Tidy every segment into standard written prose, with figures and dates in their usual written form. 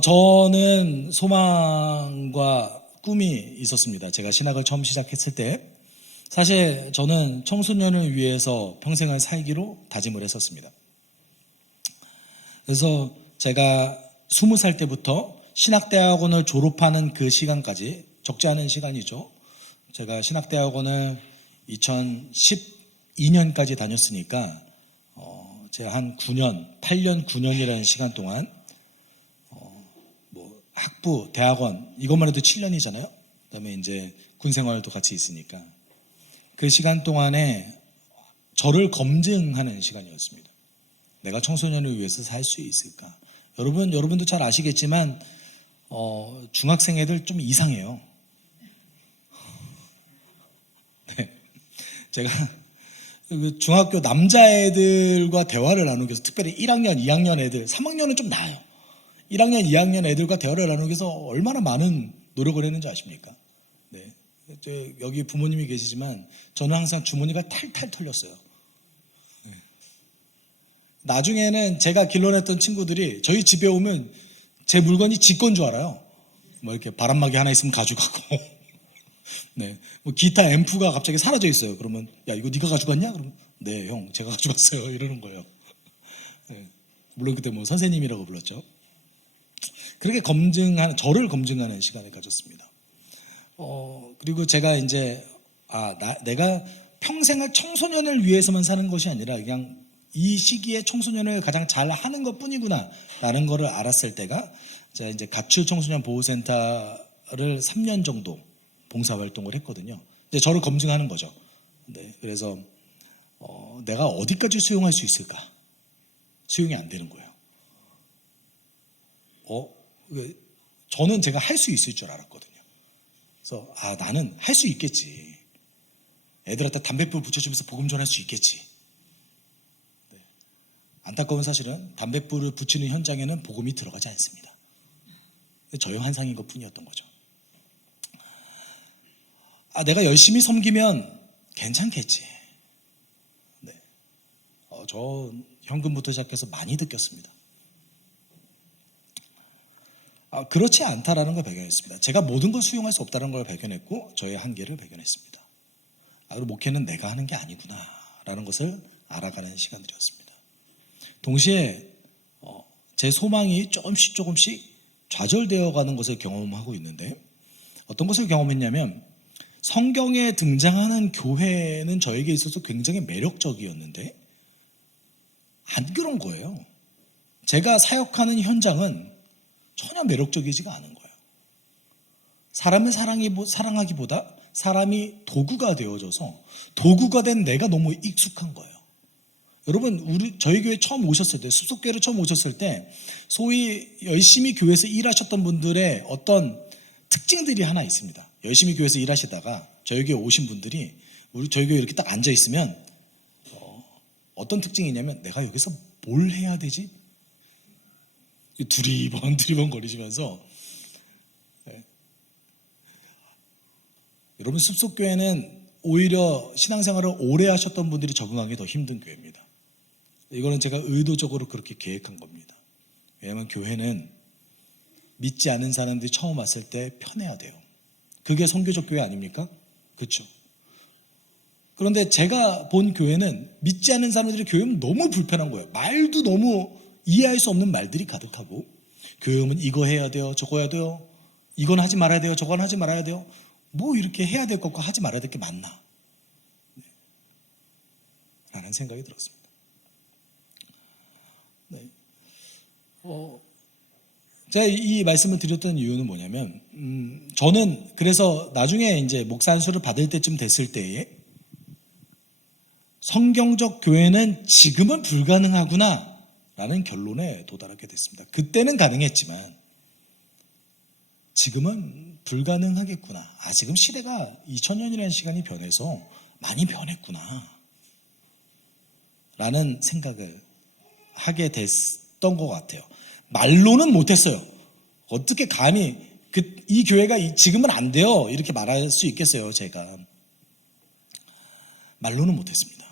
저는 소망과 꿈이 있었습니다. 제가 신학을 처음 시작했을 때 사실 저는 청소년을 위해서 평생을 살기로 다짐을 했었습니다. 그래서 제가 20살 때부터 신학대학원을 졸업하는 그 시간까지, 적지 않은 시간이죠. 제가 신학대학원을 2012년까지 다녔으니까 제가 한 9년, 8년, 9년이라는 시간 동안 학부, 대학원 이것만 해도 7년이잖아요. 그다음에 이제 군 생활도 같이 있으니까 그 시간 동안에 저를 검증하는 시간이었습니다. 내가 청소년을 위해서 살 수 있을까? 여러분도 잘 아시겠지만 중학생 애들 좀 이상해요. 네, 제가 중학교 남자애들과 대화를 나누기 위해서 특별히 1학년, 2학년 애들, 3학년은 좀 나아요. 1학년, 2학년 애들과 대화를 나누기 위해서 얼마나 많은 노력을 했는지 아십니까? 네, 여기 부모님이 계시지만 저는 항상 주머니가 탈탈 털렸어요. 네. 나중에는 제가 길러냈던 친구들이 저희 집에 오면 제 물건이 지 건 줄 알아요. 뭐 이렇게 바람막이 하나 있으면 가져가고 네, 뭐 기타 앰프가 갑자기 사라져 있어요. 그러면 야 이거 네가 가져갔냐? 그러면 네 형 제가 가져갔어요. 이러는 거예요. 네, 물론 그때 뭐 선생님이라고 불렀죠. 그렇게 저를 검증하는 시간을 가졌습니다. 그리고 제가 이제 내가 평생을 청소년을 위해서만 사는 것이 아니라 그냥 이 시기에 청소년을 가장 잘 하는 것 뿐이구나 라는 거를 알았을 때가 제가 이제 가출 청소년 보호센터를 3년 정도 봉사활동을 했거든요. 이제 저를 검증하는 거죠. 네, 그래서 내가 어디까지 수용할 수 있을까? 수용이 안 되는 거예요. 저는 제가 할 수 있을 줄 알았거든요. 그래서 나는 할 수 있겠지. 애들한테 담뱃불 붙여주면서 복음 전할 수 있겠지. 네. 안타까운 사실은 담뱃불을 붙이는 현장에는 복음이 들어가지 않습니다. 저형 환상인 것 뿐이었던 거죠. 내가 열심히 섬기면 괜찮겠지. 네. 저 현금부터 시작해서 많이 느꼈습니다. 그렇지 않다라는 걸 발견했습니다. 제가 모든 걸 수용할 수 없다는 걸 발견했고 저의 한계를 발견했습니다. 그리고 목회는 내가 하는 게 아니구나라는 것을 알아가는 시간들이었습니다. 동시에 제 소망이 조금씩 좌절되어 가는 것을 경험하고 있는데 어떤 것을 경험했냐면 성경에 등장하는 교회는 저에게 있어서 굉장히 매력적이었는데 안 그런 거예요. 제가 사역하는 현장은 전혀 매력적이지가 않은 거예요. 사람을 사랑하기보다 사람이 도구가 되어져서 도구가 된 내가 너무 익숙한 거예요. 여러분, 저희 교회 처음 오셨을 때, 숲속교회로 처음 오셨을 때 소위 열심히 교회에서 일하셨던 분들의 어떤 특징들이 하나 있습니다. 열심히 교회에서 일하시다가 저희 교회 오신 분들이 저희 교회에 이렇게 딱 앉아 있으면 어떤 특징이냐면 내가 여기서 뭘 해야 되지? 두리번 거리시면서 여러분 숲속교회는 오히려 신앙생활을 오래 하셨던 분들이 적응하기 더 힘든 교회입니다. 이거는 제가 의도적으로 그렇게 계획한 겁니다. 왜냐하면 교회는 믿지 않는 사람들이 처음 왔을 때 편해야 돼요. 그게 선교적 교회 아닙니까? 그렇죠. 그런데 제가 본 교회는 믿지 않는 사람들이 교회 오면 너무 불편한 거예요. 말도 너무 이해할 수 없는 말들이 가득하고 교회 오면 이거 해야 돼요, 저거 해야 돼요, 이건 하지 말아야 돼요, 저건 하지 말아야 돼요. 뭐 이렇게 해야 될 것과 하지 말아야 될 게 많나? 라는 생각이 들었습니다. 네. 제가 이 말씀을 드렸던 이유는 뭐냐면 저는 그래서 나중에 이제 목사 안수를 받을 때쯤 됐을 때에 성경적 교회는 지금은 불가능하구나 라는 결론에 도달하게 됐습니다. 그때는 가능했지만 지금은 불가능하겠구나. 지금 시대가 2000년이라는 시간이 변해서 많이 변했구나 라는 생각을 하게 됐던 것 같아요. 말로는 못했어요. 어떻게 감히 이 교회가 지금은 안 돼요 이렇게 말할 수 있겠어요. 제가 말로는 못했습니다.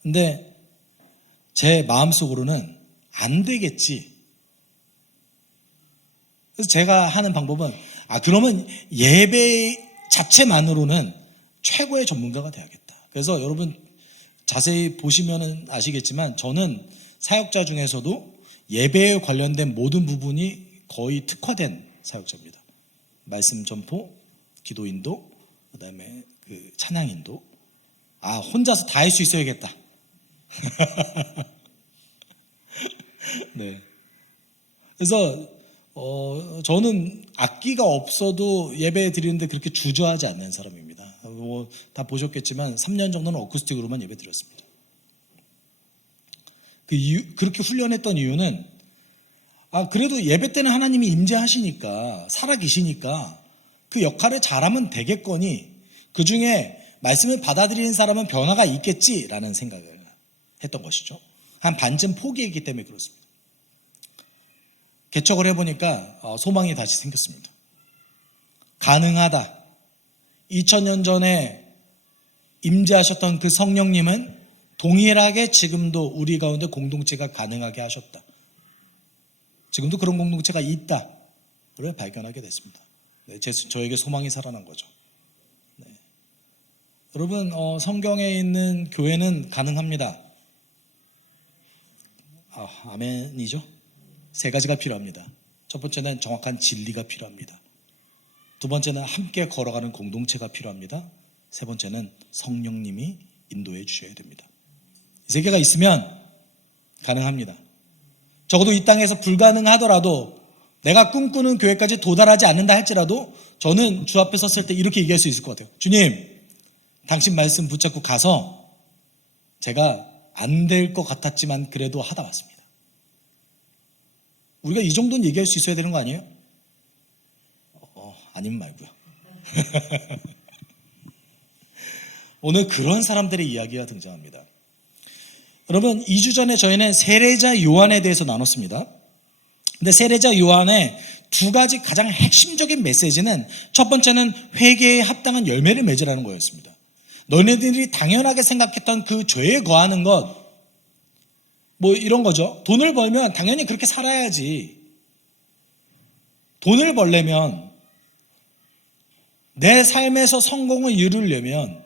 근데 제 마음속으로는 안 되겠지 그래서 제가 하는 방법은 그러면 예배 자체만으로는 최고의 전문가가 돼야겠다. 그래서 여러분 자세히 보시면 아시겠지만 저는 사역자 중에서도 예배에 관련된 모든 부분이 거의 특화된 사역자입니다. 말씀 전포, 기도 인도, 그다음에 그 찬양 인도. 혼자서 다 할 수 있어야겠다. 네. 그래서 저는 악기가 없어도 예배 드리는데 그렇게 주저하지 않는 사람입니다. 다 보셨겠지만 3년 정도는 어쿠스틱으로만 예배 드렸습니다. 그렇게 훈련했던 이유는 그래도 예배 때는 하나님이 임재하시니까 살아계시니까 그 역할을 잘하면 되겠거니 그 중에 말씀을 받아들이는 사람은 변화가 있겠지라는 생각을 했던 것이죠. 한 반쯤 포기했기 때문에 그렇습니다. 개척을 해보니까 소망이 다시 생겼습니다. 가능하다. 2000년 전에 임재하셨던 그 성령님은 동일하게 지금도 우리 가운데 공동체가 가능하게 하셨다. 지금도 그런 공동체가 있다를 발견하게 됐습니다. 네, 저에게 소망이 살아난 거죠. 네. 여러분 성경에 있는 교회는 가능합니다. 아멘이죠. 세 가지가 필요합니다. 첫 번째는 정확한 진리가 필요합니다. 두 번째는 함께 걸어가는 공동체가 필요합니다. 세 번째는 성령님이 인도해 주셔야 됩니다. 이 세 개가 있으면 가능합니다. 적어도 이 땅에서 불가능하더라도 내가 꿈꾸는 교회까지 도달하지 않는다 할지라도 저는 주 앞에 섰을 때 이렇게 얘기할 수 있을 것 같아요. 주님, 당신 말씀 붙잡고 가서 제가 안 될 것 같았지만 그래도 하다 왔습니다. 우리가 이 정도는 얘기할 수 있어야 되는 거 아니에요? 아니면 말고요. 오늘 그런 사람들의 이야기가 등장합니다. 여러분 2주 전에 저희는 세례자 요한에 대해서 나눴습니다. 근데 세례자 요한의 두 가지 가장 핵심적인 메시지는 첫 번째는 회개에 합당한 열매를 맺으라는 거였습니다. 너네들이 당연하게 생각했던 그 죄에 거하는 것 이런 거죠. 돈을 벌면 당연히 그렇게 살아야지. 돈을 벌려면 내 삶에서 성공을 이루려면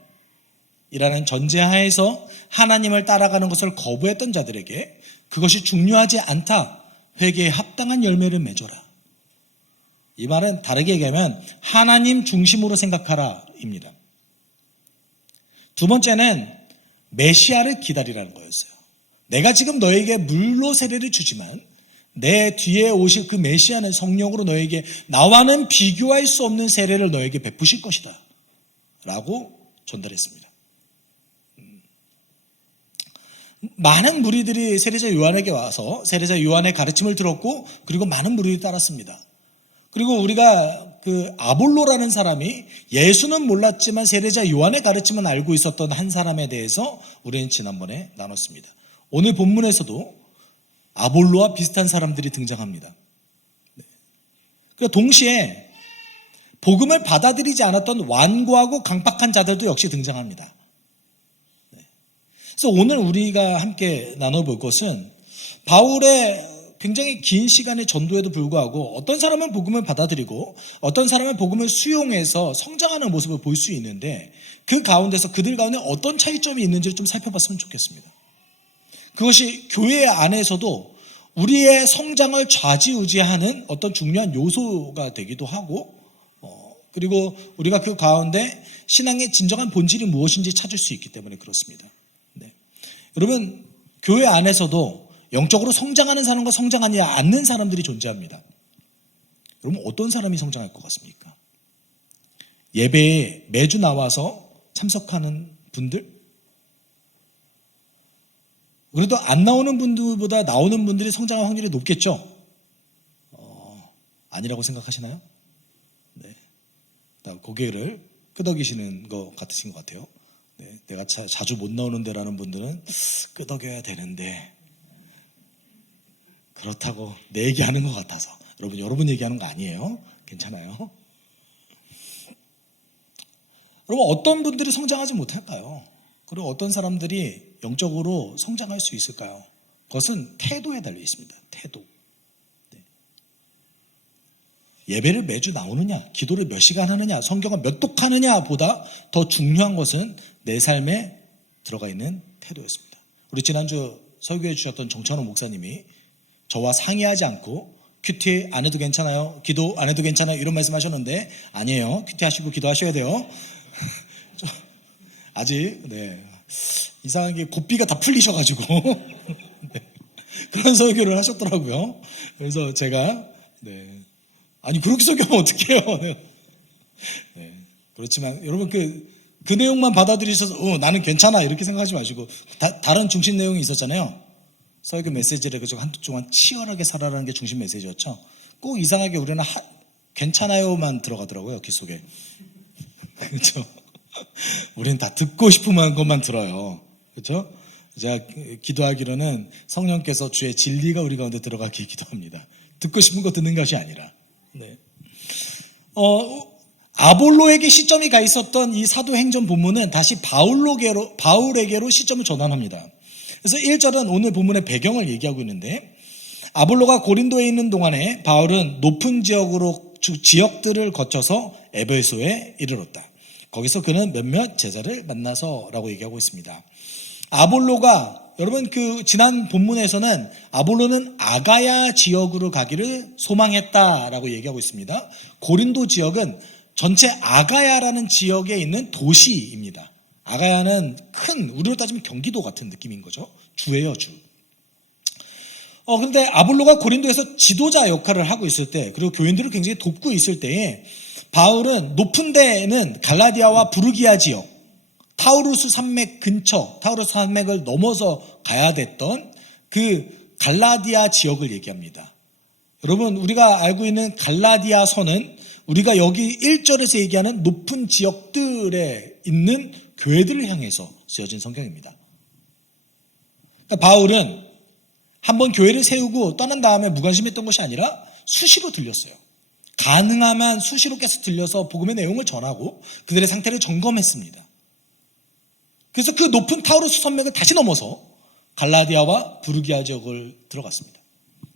이라는 전제하에서 하나님을 따라가는 것을 거부했던 자들에게 그것이 중요하지 않다. 회개에 합당한 열매를 맺어라. 이 말은 다르게 얘기하면 하나님 중심으로 생각하라 입니다. 두 번째는 메시아를 기다리라는 거였어요. 내가 지금 너에게 물로 세례를 주지만 내 뒤에 오실 그 메시아는 성령으로 너에게 나와는 비교할 수 없는 세례를 너에게 베푸실 것이다 라고 전달했습니다. 많은 무리들이 세례자 요한에게 와서 세례자 요한의 가르침을 들었고 그리고 많은 무리들이 따랐습니다. 그리고 우리가 그 아볼로라는 사람이 예수는 몰랐지만 세례자 요한의 가르침은 알고 있었던 한 사람에 대해서 우리는 지난번에 나눴습니다. 오늘 본문에서도 아볼로와 비슷한 사람들이 등장합니다. 그러니까 동시에 복음을 받아들이지 않았던 완고하고 강박한 자들도 역시 등장합니다. 그래서 오늘 우리가 함께 나눠볼 것은 바울의 굉장히 긴 시간의 전도에도 불구하고 어떤 사람은 복음을 받아들이고 어떤 사람은 복음을 수용해서 성장하는 모습을 볼 수 있는데 그 가운데서 그들 가운데 어떤 차이점이 있는지를 좀 살펴봤으면 좋겠습니다. 그것이 교회 안에서도 우리의 성장을 좌지우지하는 어떤 중요한 요소가 되기도 하고 그리고 우리가 그 가운데 신앙의 진정한 본질이 무엇인지 찾을 수 있기 때문에 그렇습니다. 네. 여러분 교회 안에서도 영적으로 성장하는 사람과 성장하지 않는 사람들이 존재합니다. 여러분 어떤 사람이 성장할 것 같습니까? 예배에 매주 나와서 참석하는 분들? 그래도 안 나오는 분들보다 나오는 분들이 성장할 확률이 높겠죠? 아니라고 생각하시나요? 네. 고개를 끄덕이시는 것 같으신 것 같아요. 네. 내가 자주 못 나오는 데라는 분들은 끄덕여야 되는데 그렇다고 내 얘기하는 것 같아서 여러분 얘기하는 거 아니에요. 괜찮아요. 여러분 어떤 분들이 성장하지 못할까요? 그리고 어떤 사람들이 영적으로 성장할 수 있을까요? 그것은 태도에 달려 있습니다. 태도. 네. 예배를 매주 나오느냐, 기도를 몇 시간 하느냐, 성경을 몇 독하느냐 보다 더 중요한 것은 내 삶에 들어가 있는 태도였습니다. 우리 지난주 설교해 주셨던 정찬호 목사님이 저와 상의하지 않고 큐티 안 해도 괜찮아요, 기도 안 해도 괜찮아요, 이런 말씀 하셨는데 아니에요. 큐티 하시고 기도하셔야 돼요. 아직 이상하게 고삐가 다 풀리셔가지고 네, 그런 설교를 하셨더라고요. 그래서 제가 아니 그렇게 설교하면 어떡해요. 네, 그렇지만 여러분 그 내용만 받아들이셔서 나는 괜찮아 이렇게 생각하지 마시고 다른 중심 내용이 있었잖아요. 설교 메시지를 그저 한두 동안 치열하게 살아라는 게 중심 메시지였죠. 꼭 이상하게 우리는 괜찮아요만 들어가더라고요, 귀 속에. 그렇죠? 우리는 다 듣고 싶은 것만 들어요. 그렇죠? 제가 기도하기로는 성령께서 주의 진리가 우리 가운데 들어가게 기도합니다. 듣고 싶은 거 듣는 것이 아니라. 네. 아볼로에게 시점이 가 있었던 이 사도행전 본문은 다시 바울에게로 시점을 전환합니다. 그래서 1절은 오늘 본문의 배경을 얘기하고 있는데, 아볼로가 고린도에 있는 동안에 바울은 높은 지역들을 거쳐서 에베소에 이르렀다. 거기서 그는 몇몇 제자를 만나서라고 얘기하고 있습니다. 아볼로가, 여러분 지난 본문에서는 아볼로는 아가야 지역으로 가기를 소망했다라고 얘기하고 있습니다. 고린도 지역은 전체 아가야라는 지역에 있는 도시입니다. 아가야는 큰, 우리로 따지면 경기도 같은 느낌인 거죠. 주예요, 주. 그런데 아볼로가 고린도에서 지도자 역할을 하고 있을 때, 그리고 교인들을 굉장히 돕고 있을 때에 바울은 높은 데에는 갈라디아와 부르기아 지역, 타우루스 산맥 근처, 타우루스 산맥을 넘어서 가야 됐던 그 갈라디아 지역을 얘기합니다. 여러분, 우리가 알고 있는 갈라디아 선은 우리가 여기 1절에서 얘기하는 높은 지역들에 있는 교회들을 향해서 쓰여진 성경입니다. 그러니까 바울은 한번 교회를 세우고 떠난 다음에 무관심했던 것이 아니라 수시로 들렸어요. 가능하면 수시로 계속 들려서 복음의 내용을 전하고 그들의 상태를 점검했습니다. 그래서 그 높은 타우루스 산맥을 다시 넘어서 갈라디아와 부르기아 지역을 들어갔습니다.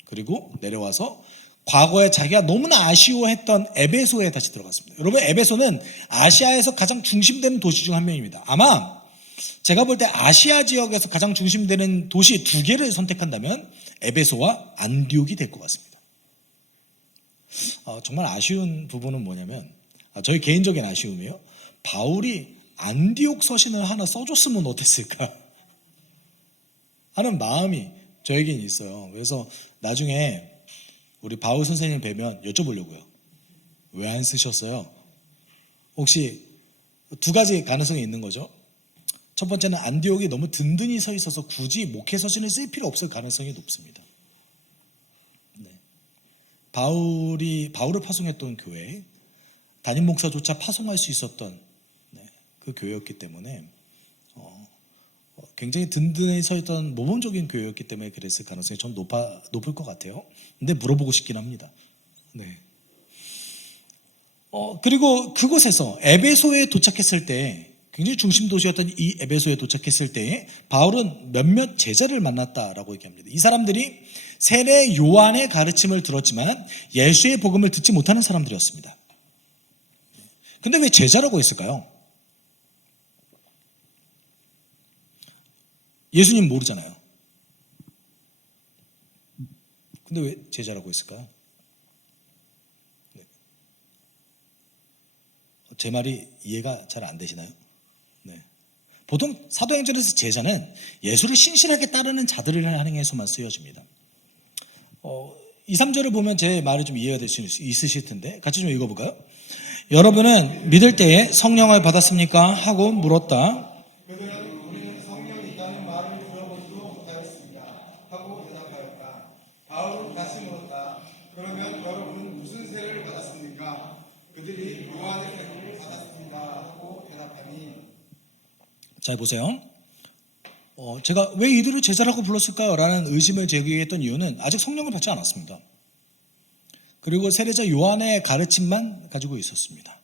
그리고 내려와서 과거에 자기가 너무나 아쉬워했던 에베소에 다시 들어갔습니다. 여러분, 에베소는 아시아에서 가장 중심되는 도시 중 한 명입니다. 아마 제가 볼 때 아시아 지역에서 가장 중심되는 도시 2개를 선택한다면 에베소와 안디옥이 될 것 같습니다. 정말 아쉬운 부분은 뭐냐면, 저희 개인적인 아쉬움이에요. 바울이 안디옥 서신을 하나 써줬으면 어땠을까 하는 마음이 저에겐 있어요. 그래서 나중에 우리 바울 선생님 뵈면 여쭤보려고요. 왜 안 쓰셨어요? 혹시 2가지 가능성이 있는 거죠. 첫 번째는 안디옥이 너무 든든히 서 있어서 굳이 목회 서신을 쓸 필요 없을 가능성이 높습니다. 네. 바울을 파송했던 교회, 담임 목사조차 파송할 수 있었던 그 교회였기 때문에 굉장히 든든히 서 있던 모범적인 교회였기 때문에 그랬을 가능성이 좀 높을 것 같아요. 근데 물어보고 싶긴 합니다. 네. 그리고 그곳에서 에베소에 도착했을 때, 굉장히 중심 도시였던 이 에베소에 도착했을 때에 바울은 몇몇 제자를 만났다라고 얘기합니다. 이 사람들이 세례 요한의 가르침을 들었지만 예수의 복음을 듣지 못하는 사람들이었습니다. 근데 왜 제자라고 했을까요? 예수님 모르잖아요. 근데 왜 제자라고 했을까요? 네. 제 말이 이해가 잘 안 되시나요? 네. 보통 사도행전에서 제자는 예수를 신실하게 따르는 자들을 향해서만 쓰여집니다. 2, 3절을 보면 제 말이 좀 이해가 될 수 있으실 텐데 같이 좀 읽어볼까요? 여러분은 믿을 때에 성령을 받았습니까? 하고 물었다. 그들은 우리는 성령이 있다는 말을 들어보지도 못하였습니다. 하고 대답하였다. 바울은 다시 물었다. 그러면 여러분은 무슨 세례를 받았습니까? 그들이 요한의 세례를 받았습니다. 하고 대답하니. 잘 보세요. 제가 왜 이들을 제자라고 불렀을까요? 라는 의심을 제기했던 이유는 아직 성령을 받지 않았습니다. 그리고 세례자 요한의 가르침만 가지고 있었습니다.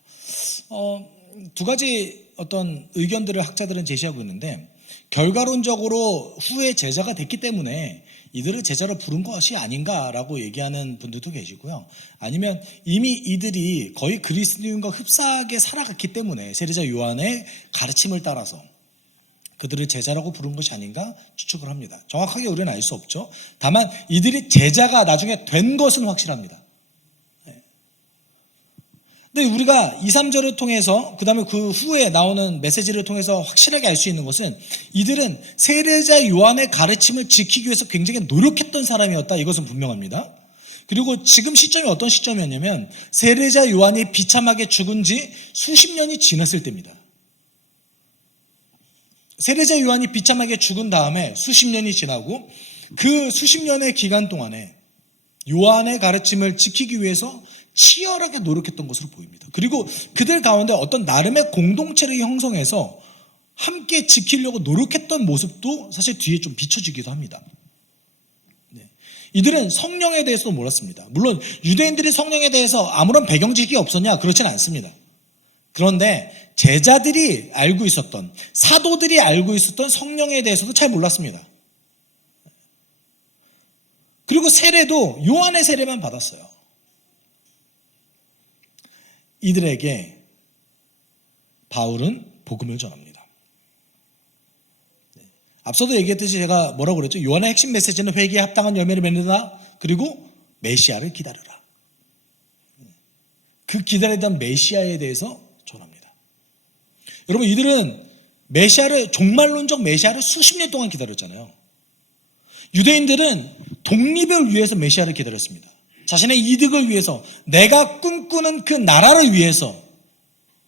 2가지 어떤 의견들을 학자들은 제시하고 있는데, 결과론적으로 후에 제자가 됐기 때문에 이들을 제자로 부른 것이 아닌가라고 얘기하는 분들도 계시고요. 아니면 이미 이들이 거의 그리스도인과 흡사하게 살아갔기 때문에 세례자 요한의 가르침을 따라서 그들을 제자라고 부른 것이 아닌가 추측을 합니다. 정확하게 우리는 알 수 없죠. 다만 이들이 제자가 나중에 된 것은 확실합니다. 근데 우리가 2, 3절을 통해서 그 다음에 그 후에 나오는 메시지를 통해서 확실하게 알 수 있는 것은 이들은 세례자 요한의 가르침을 지키기 위해서 굉장히 노력했던 사람이었다. 이것은 분명합니다. 그리고 지금 시점이 어떤 시점이었냐면 세례자 요한이 비참하게 죽은 지 수십 년이 지났을 때입니다. 세례자 요한이 비참하게 죽은 다음에 수십 년이 지나고 그 수십 년의 기간 동안에 요한의 가르침을 지키기 위해서 치열하게 노력했던 것으로 보입니다. 그리고 그들 가운데 어떤 나름의 공동체를 형성해서 함께 지키려고 노력했던 모습도 사실 뒤에 좀 비춰지기도 합니다. 이들은 성령에 대해서도 몰랐습니다. 물론 유대인들이 성령에 대해서 아무런 배경지식이 없었냐? 그렇지는 않습니다. 그런데 제자들이 알고 있었던, 사도들이 알고 있었던 성령에 대해서도 잘 몰랐습니다. 그리고 세례도 요한의 세례만 받았어요. 이들에게 바울은 복음을 전합니다. 앞서도 얘기했듯이 제가 뭐라고 그랬죠? 요한의 핵심 메시지는 회개에 합당한 열매를 맺는다. 그리고 메시아를 기다려라. 그 기다리던 메시아에 대해서 전합니다. 여러분, 이들은 메시아를, 종말론적 메시아를 수십 년 동안 기다렸잖아요. 유대인들은 독립을 위해서 메시아를 기다렸습니다. 자신의 이득을 위해서, 내가 꿈꾸는 그 나라를 위해서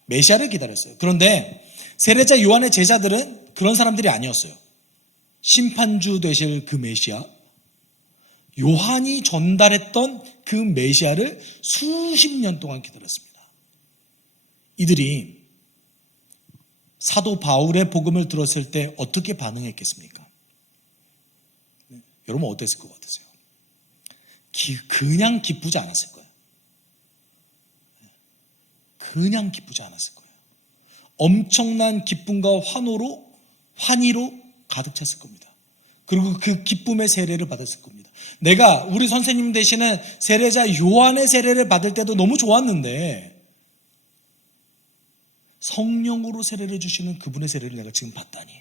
메시아를 기다렸어요. 그런데 세례자 요한의 제자들은 그런 사람들이 아니었어요. 심판주 되실 그 메시아, 요한이 전달했던 그 메시아를 수십 년 동안 기다렸습니다. 이들이 사도 바울의 복음을 들었을 때 어떻게 반응했겠습니까? 여러분 어땠을 것 같으세요? 그냥 기쁘지 않았을 거예요. 그냥 기쁘지 않았을 거예요. 엄청난 기쁨과 환희로 가득 찼을 겁니다. 그리고 그 기쁨의 세례를 받았을 겁니다. 내가 우리 선생님 되시는 세례자 요한의 세례를 받을 때도 너무 좋았는데 성령으로 세례를 주시는 그분의 세례를 내가 지금 받다니.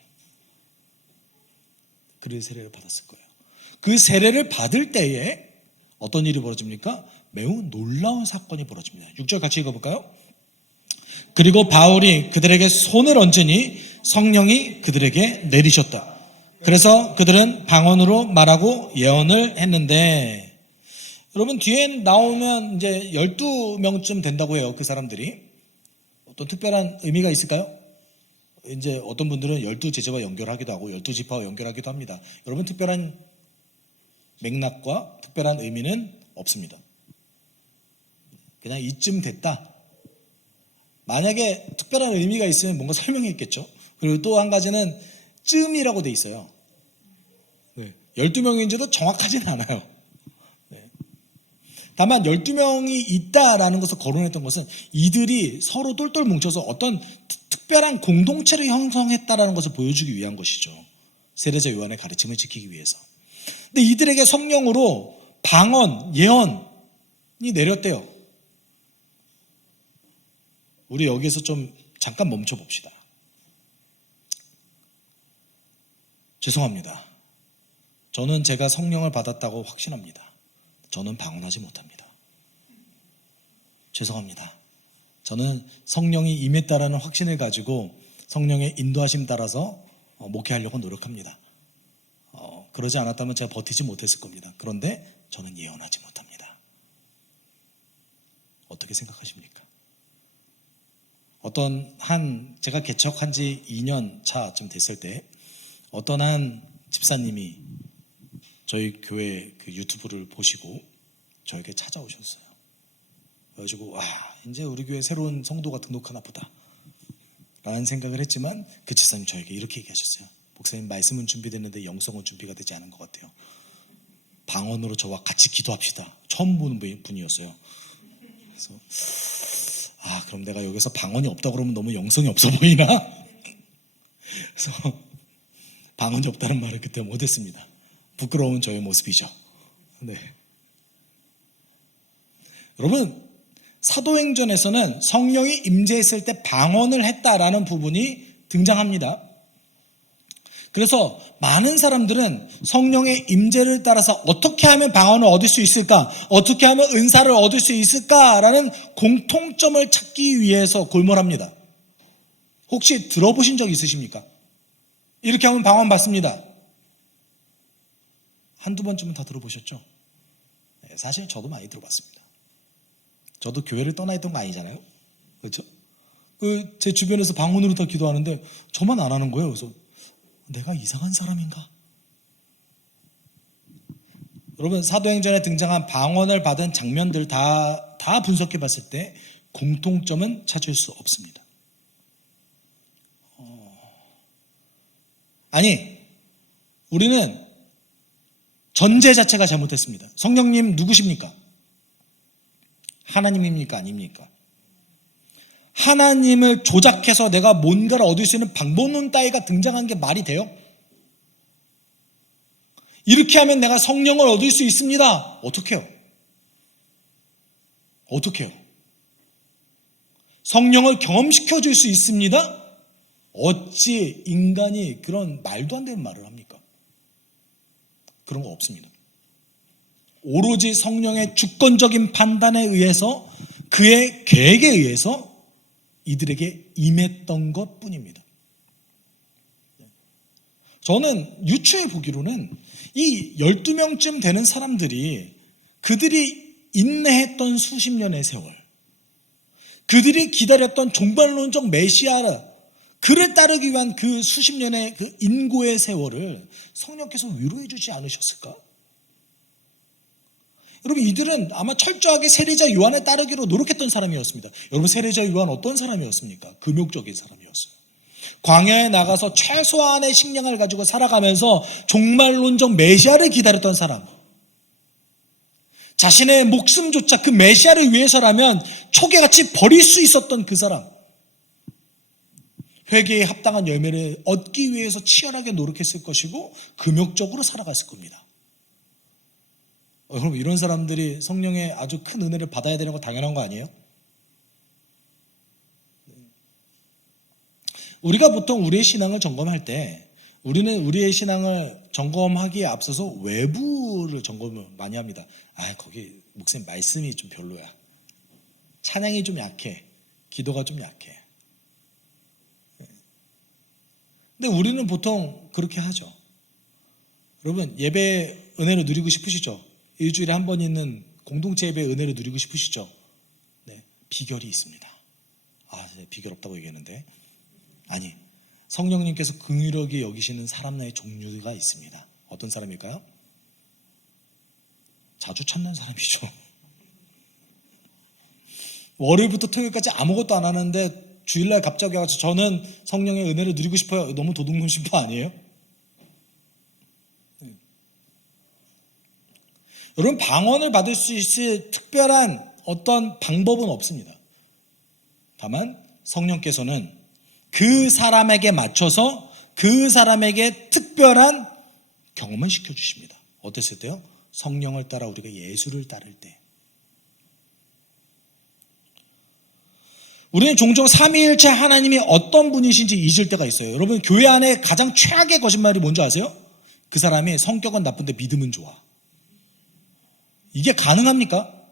그의 세례를 받았을 거예요. 그 세례를 받을 때에 어떤 일이 벌어집니까? 매우 놀라운 사건이 벌어집니다. 6절 같이 읽어볼까요? 그리고 바울이 그들에게 손을 얹으니 성령이 그들에게 내리셨다. 그래서 그들은 방언으로 말하고 예언을 했는데, 여러분 뒤에 나오면 이제 12명쯤 된다고 해요. 그 사람들이. 어떤 특별한 의미가 있을까요? 이제 어떤 분들은 12제자와 연결하기도 하고 12지파와 연결하기도 합니다. 여러분 특별한 맥락과 특별한 의미는 없습니다. 그냥 이쯤 됐다. 만약에 특별한 의미가 있으면 뭔가 설명했겠죠. 그리고 또 한 가지는 쯤이라고 돼 있어요. 12명인지도 정확하지는 않아요. 다만 12명이 있다라는 것을 거론했던 것은 이들이 서로 똘똘 뭉쳐서 어떤 특별한 공동체를 형성했다라는 것을 보여주기 위한 것이죠. 세례자 요한의 가르침을 지키기 위해서. 근데 이들에게 성령으로 방언, 예언이 내렸대요. 우리 여기에서 좀 잠깐 멈춰 봅시다. 죄송합니다. 저는 제가 성령을 받았다고 확신합니다. 저는 방언하지 못합니다. 죄송합니다. 저는 성령이 임했다라는 확신을 가지고 성령의 인도하심 따라서 목회하려고 노력합니다. 그러지 않았다면 제가 버티지 못했을 겁니다. 그런데 저는 예언하지 못합니다. 어떻게 생각하십니까? 제가 개척한 지 2년 차쯤 됐을 때 어떤 한 집사님이 저희 교회 그 유튜브를 보시고 저에게 찾아오셨어요. 그래가지고 이제 우리 교회 새로운 성도가 등록하나 보다 라는 생각을 했지만 그 집사님 저에게 이렇게 얘기하셨어요. 목사님, 말씀은 준비됐는데 영성은 준비가 되지 않은 것 같아요. 방언으로 저와 같이 기도합시다. 처음 보는 분이었어요. 그래서 그럼 내가 여기서 방언이 없다고 그러면 너무 영성이 없어 보이나? 그래서 방언이 없다는 말을 그때 못했습니다. 부끄러운 저의 모습이죠. 네. 여러분, 사도행전에서는 성령이 임재했을 때 방언을 했다라는 부분이 등장합니다. 그래서 많은 사람들은 성령의 임재를 따라서 어떻게 하면 방언을 얻을 수 있을까? 어떻게 하면 은사를 얻을 수 있을까라는 공통점을 찾기 위해서 골몰합니다. 혹시 들어보신 적 있으십니까? 이렇게 하면 방언 받습니다. 한두 번쯤은 다 들어보셨죠? 네, 사실 저도 많이 들어봤습니다. 저도 교회를 떠나 있던 거 아니잖아요. 그렇죠? 제 주변에서 방언으로 다 기도하는데 저만 안 하는 거예요. 그래서 내가 이상한 사람인가? 여러분, 사도행전에 등장한 방언을 받은 장면들 다 분석해 봤을 때 공통점은 찾을 수 없습니다. 아니, 우리는 전제 자체가 잘못했습니다. 성령님 누구십니까? 하나님입니까? 아닙니까? 하나님을 조작해서 내가 뭔가를 얻을 수 있는 방법론 따위가 등장한 게 말이 돼요? 이렇게 하면 내가 성령을 얻을 수 있습니다. 어떻게 해요? 어떻게 해요? 성령을 경험시켜 줄 수 있습니다. 어찌 인간이 그런 말도 안 되는 말을 합니까? 그런 거 없습니다. 오로지 성령의 주권적인 판단에 의해서 그의 계획에 의해서 이들에게 임했던 것뿐입니다. 저는 유추해 보기로는 이 12명쯤 되는 사람들이 그들이 인내했던 수십 년의 세월, 그들이 기다렸던 종말론적 메시아, 그를 따르기 위한 그 수십 년의 그 인고의 세월을 성령께서 위로해 주지 않으셨을까? 여러분, 이들은 아마 철저하게 세례자 요한을 따르기로 노력했던 사람이었습니다. 여러분, 세례자 요한 어떤 사람이었습니까? 금욕적인 사람이었어요. 광야에 나가서 최소한의 식량을 가지고 살아가면서 종말론적 메시아를 기다렸던 사람. 자신의 목숨조차 그 메시아를 위해서라면 초계같이 버릴 수 있었던 그 사람. 회개에 합당한 열매를 얻기 위해서 치열하게 노력했을 것이고 금욕적으로 살아갔을 겁니다. 여러분, 이런 사람들이 성령의 아주 큰 은혜를 받아야 되는 거 당연한 거 아니에요? 우리가 보통 우리의 신앙을 점검할 때 우리는 우리의 신앙을 점검하기에 앞서서 외부를 점검을 많이 합니다. 거기 목사님 말씀이 좀 별로야. 찬양이 좀 약해. 기도가 좀 약해. 근데 우리는 보통 그렇게 하죠. 여러분, 예배 은혜를 누리고 싶으시죠? 일주일에 한 번 있는 공동체 예배 은혜를 누리고 싶으시죠? 네, 비결이 있습니다. 비결 없다고 얘기했는데, 아니, 성령님께서 긍휼하게 여기시는 사람의 종류가 있습니다. 어떤 사람일까요? 자주 찾는 사람이죠. 월요일부터 토요일까지 아무것도 안 하는데 주일날 갑자기 와서 저는 성령의 은혜를 누리고 싶어요. 너무 도둑놈 신부 아니에요? 여러분, 방언을 받을 수 있을 특별한 어떤 방법은 없습니다. 다만 성령께서는 그 사람에게 맞춰서 그 사람에게 특별한 경험을 시켜주십니다. 어땠을 때요? 성령을 따라 우리가 예수를 따를 때. 우리는 종종 삼위일체 하나님이 어떤 분이신지 잊을 때가 있어요. 여러분, 교회 안에 가장 최악의 거짓말이 뭔지 아세요? 그 사람이 성격은 나쁜데 믿음은 좋아. 이게 가능합니까?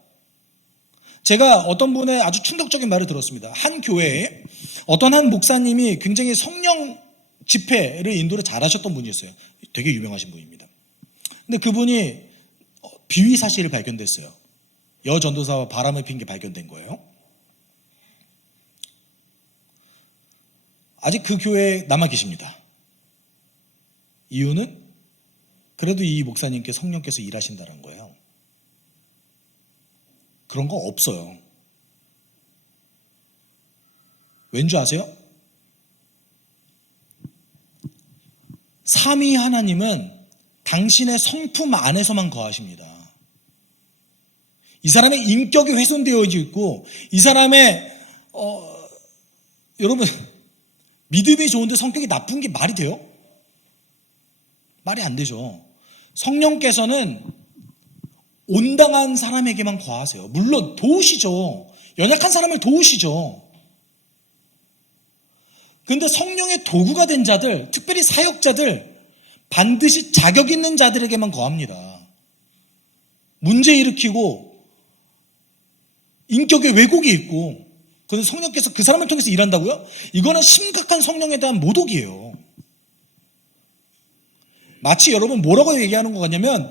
제가 어떤 분의 아주 충격적인 말을 들었습니다. 한 교회에 어떤 한 목사님이 굉장히 성령 집회를 인도를 잘하셨던 분이었어요. 되게 유명하신 분입니다. 근데 그분이 비위 사실을 발견됐어요. 여전도사와 바람을 핀 게 발견된 거예요. 아직 그 교회에 남아 계십니다. 이유는 그래도 이 목사님께 성령께서 일하신다는 거예요. 그런 거 없어요. 왠지 아세요? 삼위 하나님은 당신의 성품 안에서만 거하십니다. 이 사람의 인격이 훼손되어 있고 이 사람의 여러분, 믿음이 좋은데 성격이 나쁜 게 말이 돼요? 말이 안 되죠. 성령께서는 온당한 사람에게만 거하세요. 물론 도우시죠. 연약한 사람을 도우시죠. 그런데 성령의 도구가 된 자들, 특별히 사역자들, 반드시 자격 있는 자들에게만 거합니다. 문제 일으키고 인격에 왜곡이 있고, 그런데 성령께서 그 사람을 통해서 일한다고요? 이거는 심각한 성령에 대한 모독이에요. 마치 여러분 뭐라고 얘기하는 것 같냐면,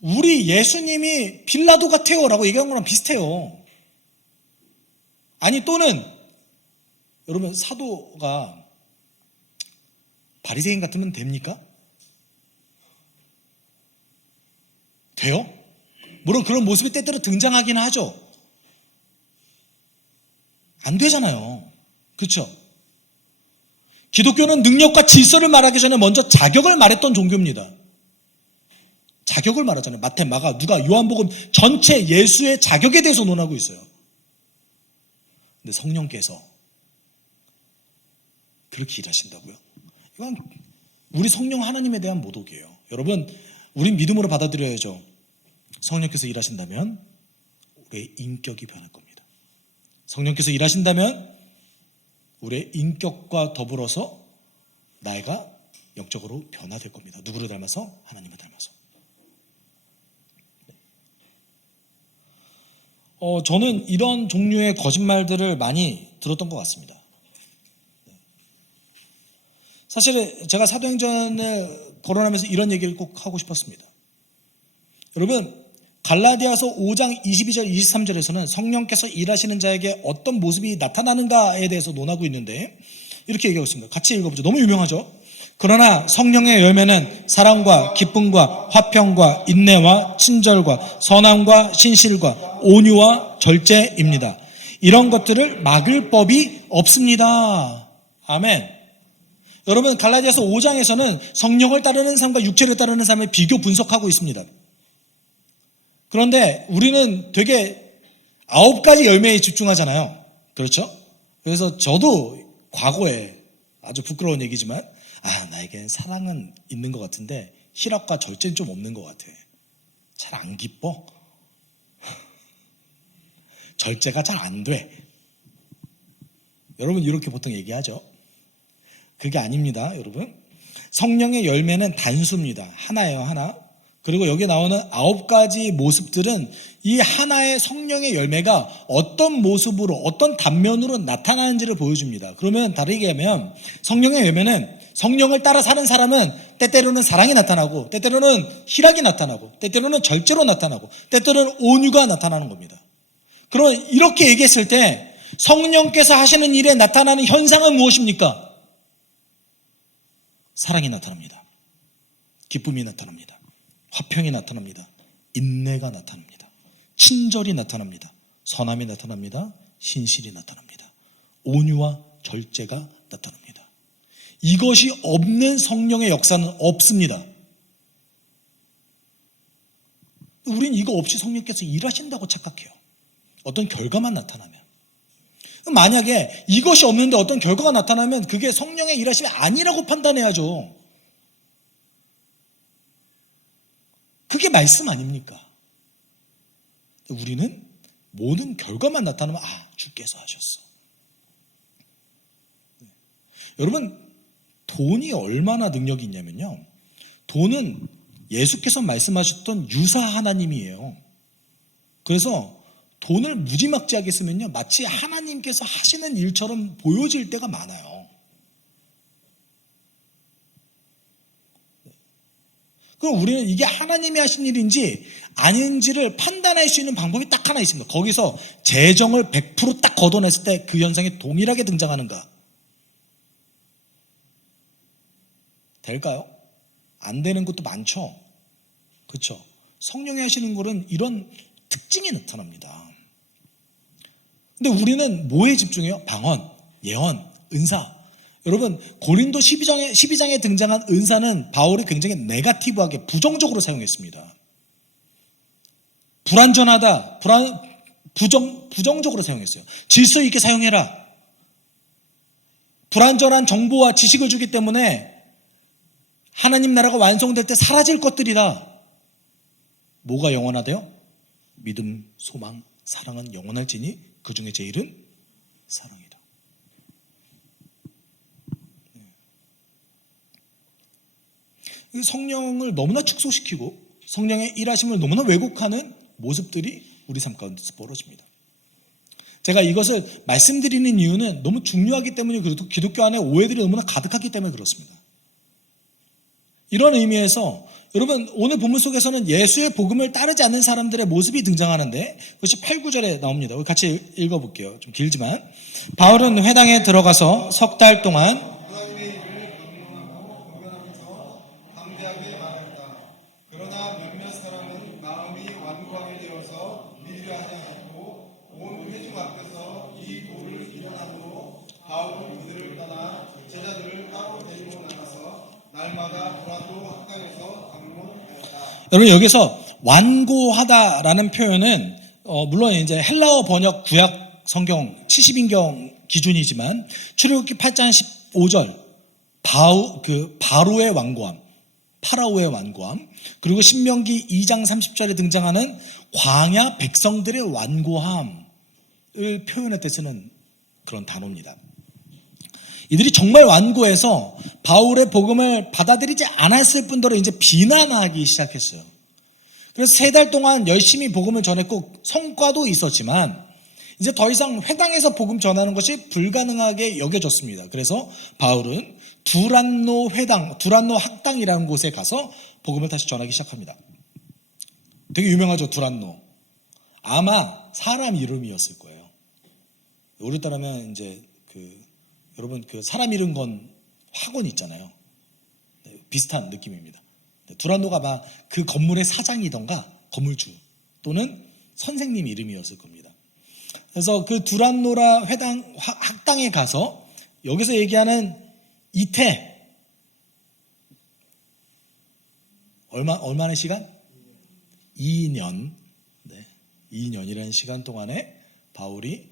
우리 예수님이 빌라도 같아요 라고 얘기한 거랑 비슷해요. 아니, 또는 여러분, 사도가 바리새인 같으면 됩니까? 돼요? 물론 그런 모습이 때때로 등장하긴 하죠. 안 되잖아요. 그렇죠? 기독교는 능력과 질서를 말하기 전에 먼저 자격을 말했던 종교입니다. 자격을 말하잖아요. 마태, 마가, 누가, 요한복음 전체 예수의 자격에 대해서 논하고 있어요. 근데 성령께서 그렇게 일하신다고요? 이건 우리 성령 하나님에 대한 모독이에요. 여러분, 우린 믿음으로 받아들여야죠. 성령께서 일하신다면 우리의 인격이 변할 겁니다. 성령께서 일하신다면 우리의 인격과 더불어서 나이가 영적으로 변화될 겁니다. 누구를 닮아서? 하나님을 닮아서. 저는 이런 종류의 거짓말들을 많이 들었던 것 같습니다. 사실 제가 사도행전을 거론하면서 이런 얘기를 꼭 하고 싶었습니다. 여러분, 갈라디아서 5장 22절 23절에서는 성령께서 일하시는 자에게 어떤 모습이 나타나는가에 대해서 논하고 있는데 이렇게 얘기하고 있습니다. 같이 읽어보죠. 너무 유명하죠. 그러나 성령의 열매는 사랑과 기쁨과 화평과 인내와 친절과 선함과 신실과 온유와 절제입니다. 이런 것들을 막을 법이 없습니다. 아멘. 여러분, 갈라디아서 5장에서는 성령을 따르는 삶과 육체를 따르는 삶을 비교 분석하고 있습니다. 그런데 우리는 되게 9가지 열매에 집중하잖아요. 그렇죠? 그래서 저도 과거에 아주 부끄러운 얘기지만 나에겐 사랑은 있는 것 같은데 희락과 절제는 좀 없는 것 같아. 잘 안 기뻐. 절제가 잘 안 돼. 여러분, 이렇게 보통 얘기하죠. 그게 아닙니다, 여러분. 성령의 열매는 단수입니다. 하나예요, 하나. 그리고 여기 나오는 9가지 모습들은 이 하나의 성령의 열매가 어떤 모습으로, 어떤 단면으로 나타나는지를 보여줍니다. 그러면 다르게 얘기하면 성령의 열매는 성령을 따라 사는 사람은 때때로는 사랑이 나타나고, 때때로는 희락이 나타나고, 때때로는 절제로 나타나고, 때때로는 온유가 나타나는 겁니다. 그러면 이렇게 얘기했을 때 성령께서 하시는 일에 나타나는 현상은 무엇입니까? 사랑이 나타납니다. 기쁨이 나타납니다. 화평이 나타납니다. 인내가 나타납니다. 친절이 나타납니다. 선함이 나타납니다. 신실이 나타납니다. 온유와 절제가 나타납니다. 이것이 없는 성령의 역사는 없습니다. 우린 이거 없이 성령께서 일하신다고 착각해요. 어떤 결과만 나타나면. 만약에 이것이 없는데 어떤 결과가 나타나면 그게 성령의 일하심이 아니라고 판단해야죠. 그게 말씀 아닙니까? 우리는 모든 결과만 나타나면 주께서 하셨어. 여러분, 돈이 얼마나 능력이 있냐면요, 돈은 예수께서 말씀하셨던 유사 하나님이에요. 그래서 돈을 무지막지하게 쓰면요, 마치 하나님께서 하시는 일처럼 보여질 때가 많아요. 그럼 우리는 이게 하나님이 하신 일인지 아닌지를 판단할 수 있는 방법이 딱 하나 있습니다. 거기서 재정을 100% 딱 걷어냈을 때 그 현상이 동일하게 등장하는가? 될까요? 안 되는 것도 많죠. 그렇죠? 성령이 하시는 것은 이런 특징이 나타납니다. 근데 우리는 뭐에 집중해요? 방언, 예언, 은사. 여러분, 고린도 12장에 등장한 은사는 바울이 굉장히 네거티브하게 부정적으로 사용했습니다. 불완전하다, 부정적으로 사용했어요. 질서 있게 사용해라. 불완전한 정보와 지식을 주기 때문에 하나님 나라가 완성될 때 사라질 것들이다. 뭐가 영원하대요? 믿음, 소망, 사랑은 영원할지니 그 중에 제일은 사랑이다. 성령을 너무나 축소시키고 성령의 일하심을 너무나 왜곡하는 모습들이 우리 삶 가운데서 벌어집니다. 제가 이것을 말씀드리는 이유는 너무 중요하기 때문에, 그래도 기독교 안에 오해들이 너무나 가득하기 때문에 그렇습니다. 이런 의미에서 여러분, 오늘 본문 속에서는 예수의 복음을 따르지 않는 사람들의 모습이 등장하는데 그것이 8, 9절에 나옵니다. 우리 같이 읽어볼게요. 좀 길지만. 바울은 회당에 들어가서 석 달 동안 하나님의 일을 강론하고 공변하면서 담대하게 말했다. 그러나 몇몇 사람은 마음이 완고하게 되어서 믿으려 하지 않았고 온 회중 앞에서 이 도를 일어남으로 바울은 그들을 떠나 제자들을 따로 데리고 나가서 날마다 브라도 학당에서 강론하였다. 여러분, 여기서 완고하다라는 표현은 물론 이제 헬라어 번역 구약 성경 70인경 기준이지만 출애굽기 8장 15절 바로의 완고함, 파라오의 완고함, 그리고 신명기 2장 30절에 등장하는 광야 백성들의 완고함을 표현할 때 쓰는 그런 단어입니다. 이들이 정말 완고해서 바울의 복음을 받아들이지 않았을 뿐더러 이제 비난하기 시작했어요. 그래서 3달 동안 열심히 복음을 전했고 성과도 있었지만 이제 더 이상 회당에서 복음 전하는 것이 불가능하게 여겨졌습니다. 그래서 바울은 두란노 학당이라는 곳에 가서 복음을 다시 전하기 시작합니다. 되게 유명하죠, 두란노. 아마 사람 이름이었을 거예요. 우리 따르면 이제 여러분 사람 이름 건 학원 있잖아요. 비슷한 느낌입니다. 두란노가 아마 그 건물의 사장이던가 건물주 또는 선생님 이름이었을 겁니다. 그래서 그 두란노라 학당에 가서 여기서 얘기하는 이태, 얼마나 시간? 2년. 2년이라는 시간 동안에 바울이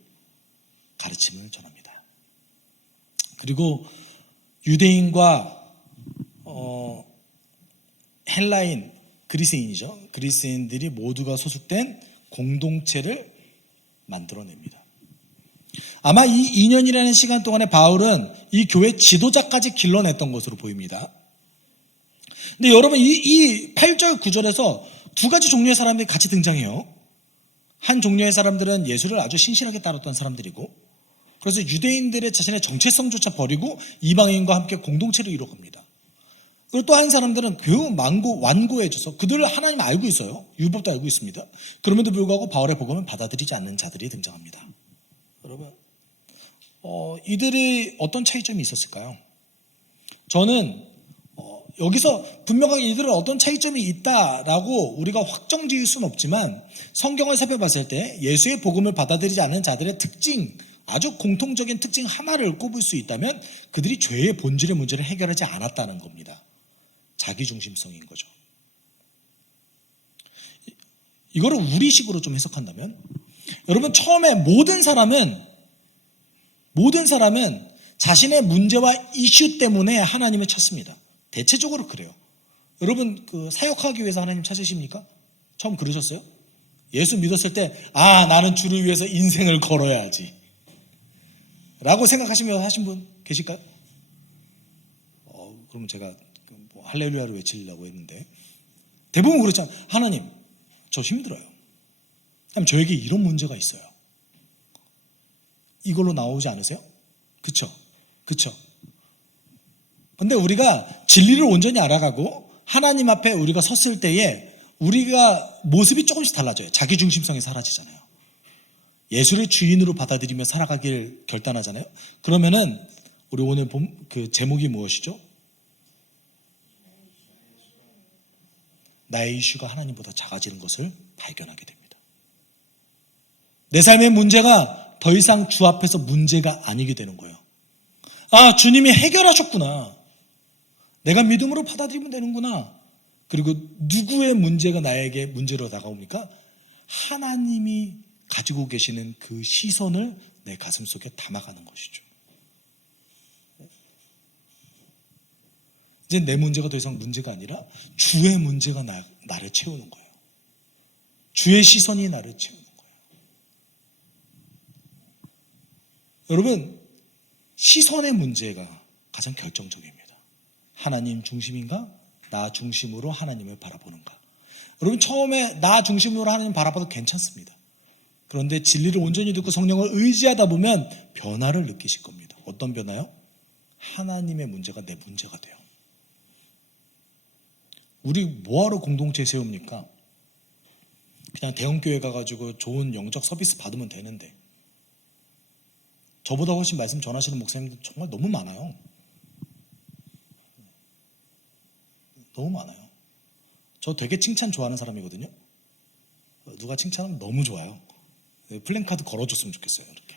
가르침을 전합니다. 그리고 유대인과 헬라인, 그리스인이죠. 그리스인들이 모두가 소속된 공동체를 만들어냅니다. 아마 이 2년이라는 시간 동안에 바울은 이 교회 지도자까지 길러냈던 것으로 보입니다. 근데 여러분, 이 8절 9절에서 두 가지 종류의 사람들이 같이 등장해요. 한 종류의 사람들은 예수를 아주 신실하게 따랐던 사람들이고, 그래서 유대인들의 자신의 정체성조차 버리고 이방인과 함께 공동체를 이뤄갑니다. 그리고 또 한 사람들은 매우 완고해져서 그들을 하나님 알고 있어요. 율법도 알고 있습니다. 그럼에도 불구하고 바울의 복음을 받아들이지 않는 자들이 등장합니다. 여러분, 이들이 어떤 차이점이 있었을까요? 저는 여기서 분명하게 이들은 어떤 차이점이 있다라고 우리가 확정 지을 수는 없지만 성경을 살펴봤을 때 예수의 복음을 받아들이지 않는 자들의 특징, 아주 공통적인 특징 하나를 꼽을 수 있다면 그들이 죄의 본질의 문제를 해결하지 않았다는 겁니다. 자기중심성인 거죠. 이거를 우리식으로 좀 해석한다면, 여러분, 처음에 모든 사람은 자신의 문제와 이슈 때문에 하나님을 찾습니다. 대체적으로 그래요. 여러분, 사역하기 위해서 하나님 찾으십니까? 처음 그러셨어요? 예수 믿었을 때, 나는 주를 위해서 인생을 걸어야지 라고 생각하시면서 하신 분 계실까요? 그러면 제가 할렐루야를 외치려고 했는데, 대부분 그렇잖아요. 하나님, 저 힘들어요. 하나님, 저에게 이런 문제가 있어요. 이걸로 나오지 않으세요? 그쵸? 근데 우리가 진리를 온전히 알아가고 하나님 앞에 우리가 섰을 때에 우리가 모습이 조금씩 달라져요. 자기중심성이 사라지잖아요. 예수를 주인으로 받아들이며 살아가기를 결단하잖아요. 그러면은 우리 오늘 그 제목이 무엇이죠? 나의 이슈가 하나님보다 작아지는 것을 발견하게 됩니다. 내 삶의 문제가 더 이상 주 앞에서 문제가 아니게 되는 거예요. 주님이 해결하셨구나. 내가 믿음으로 받아들이면 되는구나. 그리고 누구의 문제가 나에게 문제로 다가옵니까? 하나님이 가지고 계시는 그 시선을 내 가슴 속에 담아가는 것이죠. 이제 내 문제가 더 이상 문제가 아니라 주의 문제가 나를 채우는 거예요. 주의 시선이 나를 채우는 거예요. 여러분, 시선의 문제가 가장 결정적입니다. 하나님 중심인가? 나 중심으로 하나님을 바라보는가? 여러분, 처음에 나 중심으로 하나님 바라봐도 괜찮습니다. 그런데 진리를 온전히 듣고 성령을 의지하다 보면 변화를 느끼실 겁니다. 어떤 변화요? 하나님의 문제가 내 문제가 돼요. 우리 뭐하러 공동체 세웁니까? 그냥 대형교회 가가지고 좋은 영적 서비스 받으면 되는데, 저보다 훨씬 말씀 전하시는 목사님들 정말 너무 많아요. 너무 많아요. 저 되게 칭찬 좋아하는 사람이거든요. 누가 칭찬하면 너무 좋아요. 플랜카드 걸어줬으면 좋겠어요. 이렇게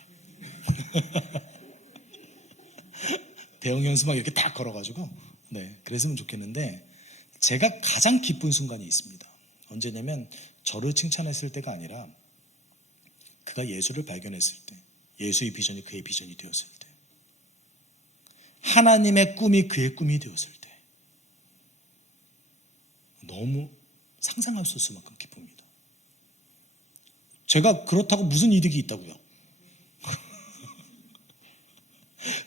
대형 연습막 이렇게 딱 걸어가지고 그랬으면 좋겠는데, 제가 가장 기쁜 순간이 있습니다. 언제냐면 저를 칭찬했을 때가 아니라 그가 예수를 발견했을 때, 예수의 비전이 그의 비전이 되었을 때, 하나님의 꿈이 그의 꿈이 되었을 때 너무 상상할 수 없을 만큼 기쁩니다. 제가 그렇다고 무슨 이득이 있다고요?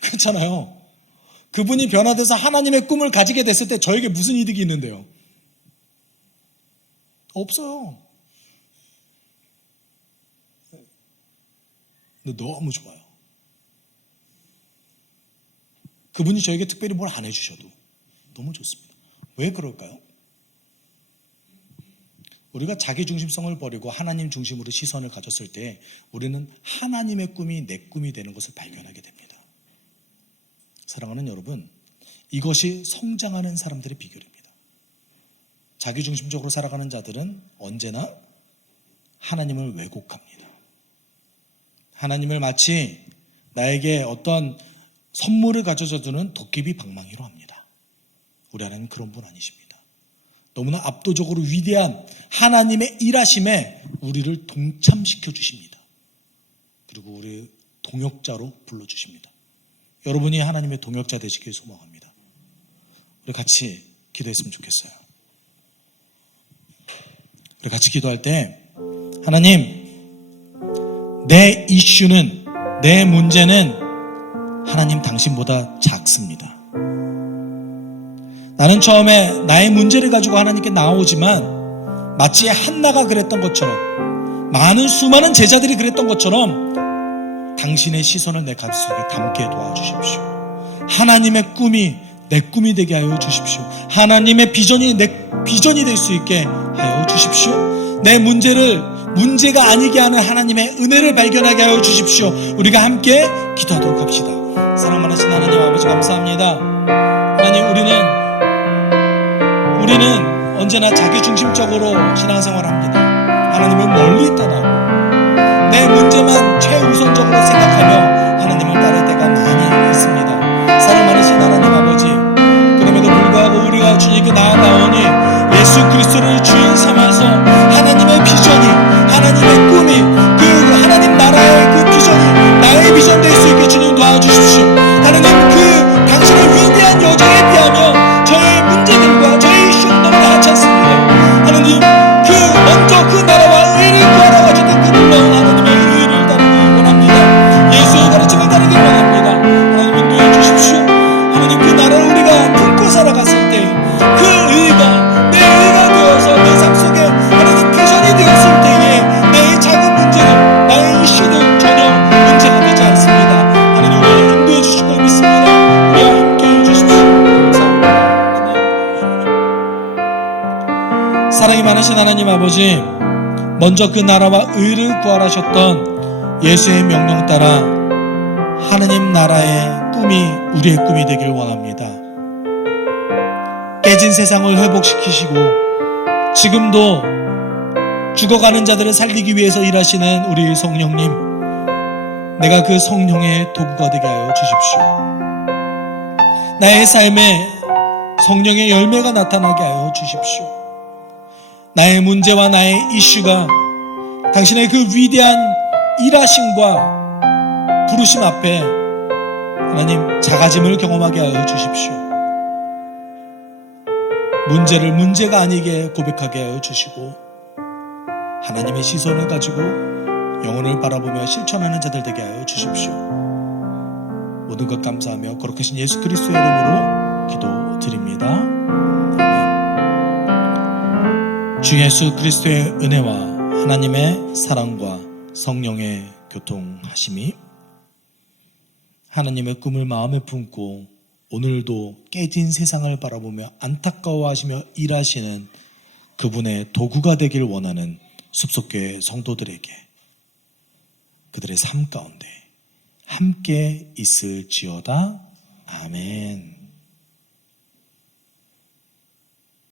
그렇잖아요. 그분이 변화돼서 하나님의 꿈을 가지게 됐을 때 저에게 무슨 이득이 있는데요? 없어요. 근데 너무 좋아요. 그분이 저에게 특별히 뭘 안 해주셔도 너무 좋습니다. 왜 그럴까요? 우리가 자기 중심성을 버리고 하나님 중심으로 시선을 가졌을 때 우리는 하나님의 꿈이 내 꿈이 되는 것을 발견하게 됩니다. 사랑하는 여러분, 이것이 성장하는 사람들의 비결입니다. 자기 중심적으로 살아가는 자들은 언제나 하나님을 왜곡합니다. 하나님을 마치 나에게 어떤 선물을 가져다주는 도깨비 방망이로 합니다. 우리 하나님 그런 분 아니십니다. 너무나 압도적으로 위대한 하나님의 일하심에 우리를 동참시켜 주십니다. 그리고 우리 동역자로 불러주십니다. 여러분이 하나님의 동역자 되시길 소망합니다. 우리 같이 기도했으면 좋겠어요. 우리 같이 기도할 때, 하나님, 내 이슈는, 내 문제는 하나님 당신보다 작습니다. 나는 처음에 나의 문제를 가지고 하나님께 나오지만 마치 한나가 그랬던 것처럼, 많은 수많은 제자들이 그랬던 것처럼 당신의 시선을 내 가슴속에 담게 도와주십시오. 하나님의 꿈이 내 꿈이 되게 하여 주십시오. 하나님의 비전이 내 비전이 될 수 있게 하여 주십시오. 내 문제를 문제가 아니게 하는 하나님의 은혜를 발견하게 하여 주십시오. 우리가 함께 기도하도록 합시다. 사랑 많으신 하나님 아버지 감사합니다. 하나님, 우리는 언제나 자기중심적으로 신앙생활합니다. 하나님을 멀리 떠나고 내 문제만 최우선적으로 생각하며 하나님을 따를 때가 많이 있습니다. 사랑 많으신 하나님 아버지, 그럼에도 불구하고 우리가 주님께 나아가오니 예수 그리스도를 주인 삼아서 하나님의 비전이, 하나님의 꿈이, 그 하나님 나라의 그 비전이 나의 비전 될 수 있게 주님 도와주십시오. 하나님, 그 당신의 위대한 여정에 비하며 저의 문제들과 저의 이슈는 너무나 하찮습니다. 하나님, 먼저 그 나라와 의를 구하러 가셨던 그 놀라운 하나님의 의를 따르기 원합니다. 예수의 가르침을 따르기 원합니다. 하나님 인도해 주십시오. 하나님, 그 나라를 우리가 품고 살아갔을 때 그 의가 내 의가 되어서 내 삶 속에 하나님 비전이 되었을 때에 나의 작은 문제는, 나의 이슈는 전혀 문제가 되지 않습니다. 하나님, 우리를 인도해 주실 걸 믿습니다. 우리와 함께 해주십시오. 감사합니다. 사랑이 많으신 하나님 아버지, 먼저 그 나라와 의를 구하라셨던 예수의 명령 따라 하나님 나라의 꿈이 우리의 꿈이 되길 원합니다. 깨진 세상을 회복시키시고 지금도 죽어가는 자들을 살리기 위해서 일하시는 우리 성령님, 내가 그 성령의 도구가 되게 하여 주십시오. 나의 삶에 성령의 열매가 나타나게 하여 주십시오. 나의 문제와 나의 이슈가 당신의 그 위대한 일하심과 부르심 앞에 하나님 작아짐을 경험하게 하여 주십시오. 문제를 문제가 아니게 고백하게 하여 주시고 하나님의 시선을 가지고 영혼을 바라보며 실천하는 자들 되게 하여 주십시오. 모든 것 감사하며 거룩하신 예수 그리스도의 이름으로 기도드립니다. 아멘. 주 예수 그리스도의 은혜와 하나님의 사랑과 성령의 교통하심이 하나님의 꿈을 마음에 품고 오늘도 깨진 세상을 바라보며 안타까워하시며 일하시는 그분의 도구가 되길 원하는 숲속교회 성도들에게 그들의 삶 가운데 함께 있을지어다. 아멘.